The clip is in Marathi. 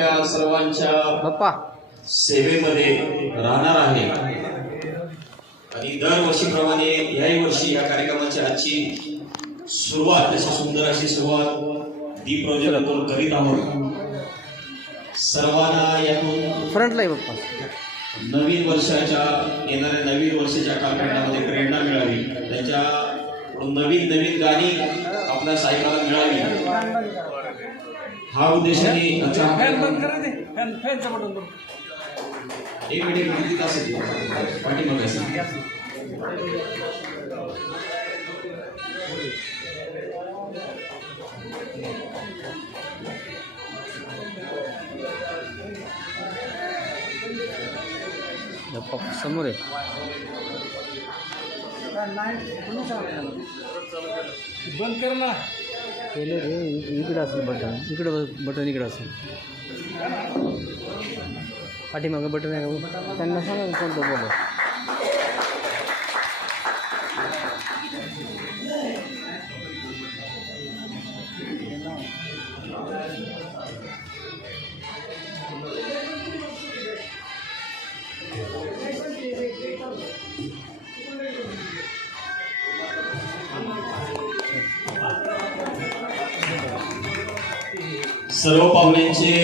आपल्या सर्वांच्या बाप्पा सेवेमध्ये राहणार आहे आणि दरवर्षीप्रमाणे याही वर्षी या कार्यक्रमाची आजची सुरुवात अशी सुंदर अशी सुरुवात दीप प्रज्वलनातून करीत आहोत. सर्वांना यातून फ्रंटला बाप्पा नवीन वर्षाच्या येणाऱ्या नवीन वर्षाच्या कालखंडामध्ये प्रेरणा मिळावी, त्यांच्याकडून नवीन नवीन गाणी आपल्या साहित्याला मिळावी हा उद्देशाने एक मिनिट असेल पाठीमागे असेल. समोर आहे बंद कर ना. इकडे असेल बटन, इकडे बटन इकडे असेल, पाठीमागं बटन आहे का त्यांना सांगा कोणतं बोला. सर्व पाहुण्यांचे